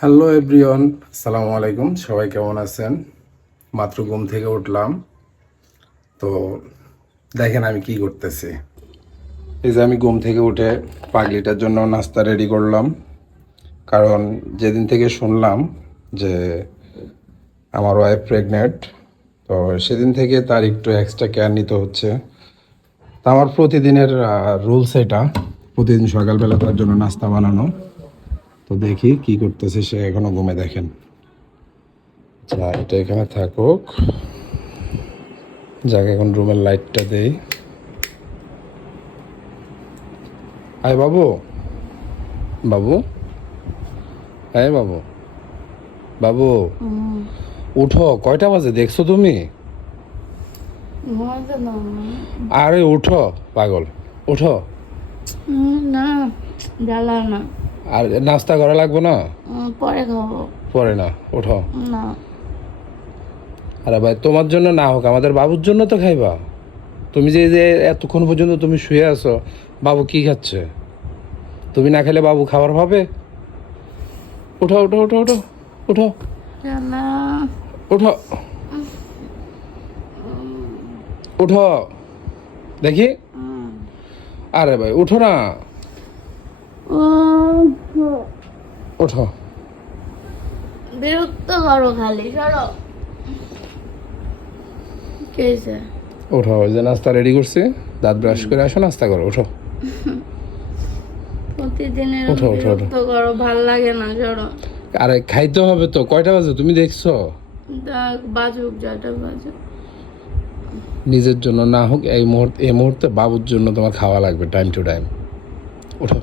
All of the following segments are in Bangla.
হ্যালো এভরিওয়ান, আসসালামু আলাইকুম। সবাই কেমন আছেন? মাত্র ঘুম থেকে উঠলাম। তো দেখেন আমি কি করতেছি। এই যে আমি ঘুম থেকে উঠে পাগলিটার জন্য নাস্তা রেডি করলাম, কারণ যেদিন থেকে শুনলাম যে আমার ওয়াইফ প্রেগনেন্ট, তো সেদিন থেকে তার একটু এক্সট্রা কেয়ার নিতে হচ্ছে। তা আমার প্রতিদিনের রুলস এটা, প্রতিদিন সকালবেলা তার জন্য নাস্তা বানানো। তো দেখি কি করতেছে সে, এখনো ঘুমে। দেখেন, আচ্ছা এটা এখানে থাকুক, যাকে এখন রুমের লাইটটা দেই। আয় বাবু, বাবু, হ্যাঁ বাবু, বাবু উঠো। কয়টা বাজে দেখছো তুমি? আরে উঠো পাগল, উঠো। না, জ্বালা না। আর নাস্তা করা লাগবে না? পরে খাবো। পরে না, উঠো। না, আরে ভাই, তোমার জন্য না হোক, আমাদের বাবুর জন্য তো খাইবা। তুমি যে যে এতক্ষণ পর্যন্ত তুমি শুয়ে আছো, বাবু কি খাচ্ছে? তুমি না খেলে বাবু খাবার পাবে? উঠো উঠো উঠো উঠো উঠো জ্বালা। উঠো উঠো দেখি। আরে ভাই উঠো না, উঠো। বিরক্ত করো খালি, সরো। কি হয়েছে? উঠো, ওই যে নাস্তা রেডি করছি, দাঁত ব্রাশ করে আসো, নাস্তা করো, উঠো। প্রতিদিনের ওঠো, ওঠো, ওঠো। বিরক্ত করো, ভাল লাগে না, সরো। আরে খাইতে হবে তো, কয়টা বাজে তুমি দেখছো? বাজুক যটা বাজুক। নিজের জন্য না হোক, এই মুহূর্তে বাবুর জন্য তোমার খাওয়া লাগবে টাইম টু টাইম। উঠো,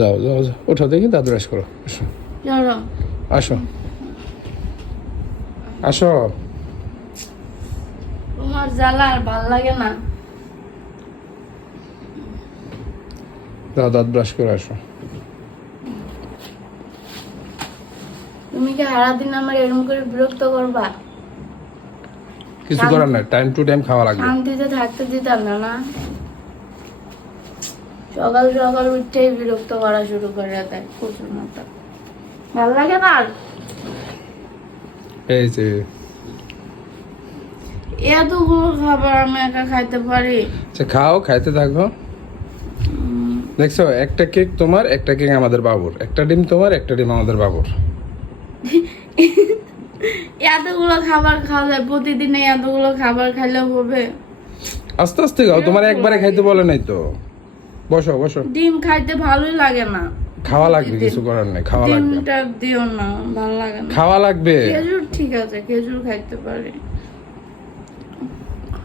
যাও যাও যাও, উঠো দেখি, দাঁত ব্রাশ করো, আসো সরো। আসো আসো। তোমার জ্বালা আর ভাল লাগে না। যাও, দাঁত ব্রাশ করে আসো। তুমি কি সারাদিন আমার এরকম করে বিরক্ত করবা? কিছু করার নাই, টাইম টু টাইম খাওয়া লাগবে। শান্তিতে থাকতে দিতাম না না? সকাল সকাল উঠতেই বিরক্ত করা শুরু করে দেয় প্রচুর মতো। ভালো লাগে না আর? এই যে এতগুলো খাবার আমি একা খাইতে পারি? আচ্ছা খাও, খাইতে থাকো। দেখছো, একটা কেক তোমার, একটা কেক আমাদের বাবুর, একটা ডিম তোমার, একটা ডিম আমাদের বাবুর। এতগুলো খাবার খাওয়া যায় প্রতিদিনে? এতগুলো খাবার খাইলে হবে? আস্তে আস্তে খাও, তোমার একবারে খাইতে বলে নাই তো। বসো বসো। ডিম খাইতে ভালোই লাগে না। খাওয়া লাগবে, কিছু করার নাই, খাওয়া লাগবে। ডিমটা দিও না, ভালো লাগে না। খাওয়া লাগবে। খেজুর ঠিক আছে, খেজুর খাইতে পারি।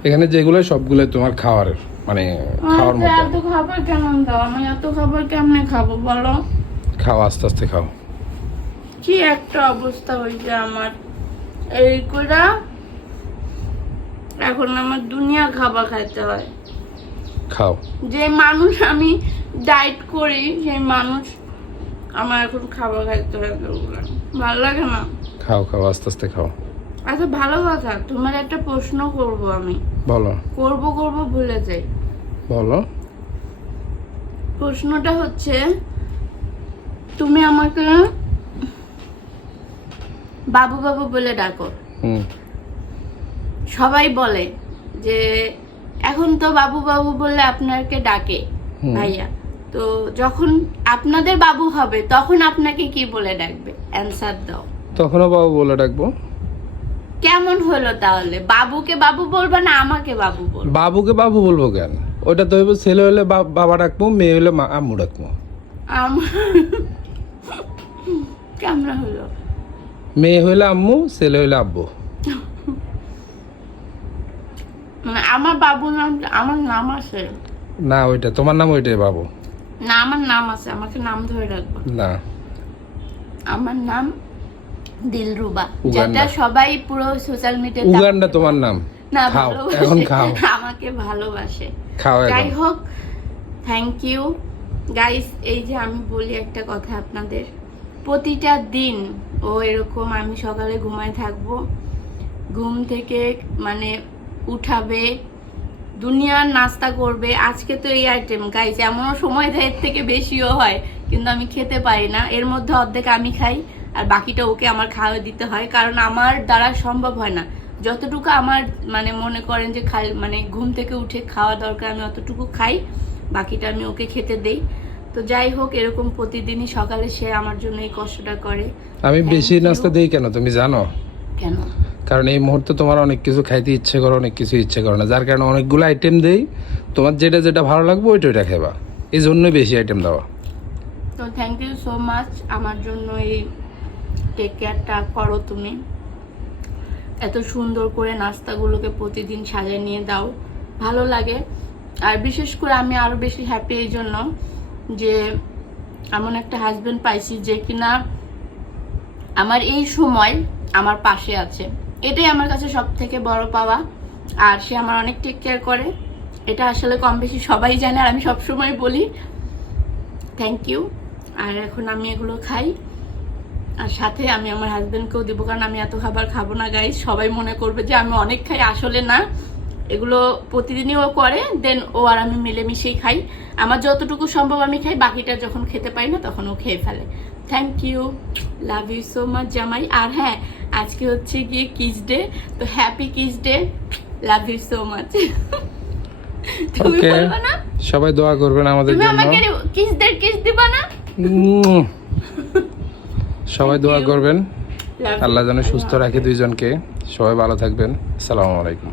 এখানে যেগুলো সবগুলো তোমার খাওয়ার, মানে খাওয়ার মতো। এত খাবার কেমন দাও? আমি এত খাবার কেমনে খাবো বলো? খাও, আস্তে আস্তে খাও। কি একটা অবস্থা হয়েছে আমার এই কইরা। এখন আমার দুনিয়া খাবার খাইতে হয়। খাও। যে মানুষ আমি ডায়েট করি, সেই মানুষ আমার এখন খাবার খাইতে হয়। ভালো লাগে না। খাও খাও, আস্তে আস্তে খাও। আচ্ছা ভালো কথা, তোমার একটা প্রশ্ন করব আমি। বলো। করব করব ভুলে যাই। বলো। প্রশ্নটা হচ্ছে, তুমি আমাকে বাবু বাবু বলে ডাকো। হুম। সবাই বলে যে এখন তো বাবু বাবু বললে আপনাকে ডাকে ভাইয়া, তো যখন আপনাদের বাবু হবে তখন আপনাকে কি বলে ডাকবে? অ্যানসার দাও। তখনও বাবু বলে ডাকবো। কেমন হলো তাহলে? বাবুকে বাবু বলবে না আমাকে বাবু বলবে? বাবুকে বাবু বলবো কেন? ওটা তো হইব, ছেলে হলে বাবা ডাকবো, মেয়ে হলে আম্মু ডাকবো। কেমন হলো? মেয়ে হইলে আম্মু, ছেলে হইলে আব্বু। মানে আমার বাবু নাম, আমার নাম আছে না, ওইটা তোমার নাম, ওইটাই বাবু। না? আমার নাম আছে, আমাকে নাম ধরে রাখবো না। আমার নাম দিলরুবা, উগান্ডা। যেটা সবাই পুরো সোশ্যাল মিডিয়াতে। উগান্ডা তোমার নাম। না, খাও ভালোবাসে, এখন, খাও। আমাকে ভালোবাসে। খাও যাই এখন। হোক, থ্যাংক ইউ গাইস। এই যে আমি বলি একটা কথা আপনাদের, প্রতিটা দিন ও এরকম, আমি সকালে ঘুমায় থাকবো, ঘুম থেকে মানে উঠাবে, দুনিয়ার নাস্তা করবে, আজকে তো এই আইটেম গাইস, এমনও সময় দেয় এর থেকে বেশিও হয়, কিন্তু আমি খেতে পারি না। এর মধ্যে অর্ধেক আমি খাই আর বাকিটা ওকে আমার খাওয়া দিতে হয়, কারণ আমার দ্বারা সম্ভব হয় না। যতটুকু আমার মানে মনে করেন যে মানে ঘুম থেকে উঠে খাওয়া দরকার, আমি অতটুকু খাই, বাকিটা আমি ওকে খেতে দেই। তো যাই হোক, এরকম প্রতিদিনই সকালে সে আমার জন্য এই কষ্টটা করে। আমি বেশি নাস্তা দেই কেন তুমি জানো? কেন? কারণ এই মুহূর্তে তোমার অনেক কিছু খাইতে ইচ্ছে করে, অনেক কিছু ইচ্ছে করে না, যার কারণে অনেকগুলো আইটেম দেই। তোমার যেটা যেটা ভালো লাগবে ওইটা খাবা, এই জন্যই বেশি আইটেম দেওয়া। তো থ্যাংক ইউ সো মাচ, আমার জন্য এই টেক কেয়ারটা করো তুমি। এত সুন্দর করে নাস্তাগুলোকে প্রতিদিন সাজিয়ে নিয়ে দাও, ভালো লাগে। আর বিশেষ করে আমি আরো বেশি হ্যাপি এই জন্য যে এমন একটা হাজবেন্ড পাইছি যে কিনা আমার এই সময় আমার পাশে আছে। এটাই আমার কাছে সব থেকে বড় পাওয়া। আর সে আমার অনেক টেক কেয়ার করে, এটা আসলে কম বেশি সবাই জানে, আর আমি সবসময় বলি থ্যাংক ইউ। আর এখন আমি এগুলো খাই, আর সাথে আমি আমার হাজবেন্ডকেও দিব, কারণ আমি এত খাবার খাবো না গাইস, সবাই মনে করবে যে আমি অনেক খাই, আসলে না। এগুলো প্রতিদিনই ও করে, দেন ও আর আমি মিলেমিশেই খাই। আমার যতটুকু সম্ভব আমি খাই, বাকিটা যখন খেতে পারি না তখন ও খেয়ে ফেলে। Thank you, love you so much জামাই। আর হ্যাঁ, আজকে হচ্ছে গিয়ে কিস ডে, তো happy kiss day, love you so much. তুমি ওকে, বলবা না? সবাই দোয়া করবেন আমাদের তুমি জন্য। আমাকে কিস দিবা না? সবাই দোয়া করবেন, Love you. আল্লাহ যেন সুস্থ রাখে দুইজনকে। সবাই ভালো থাকবেন, আসসালামু আলাইকুম।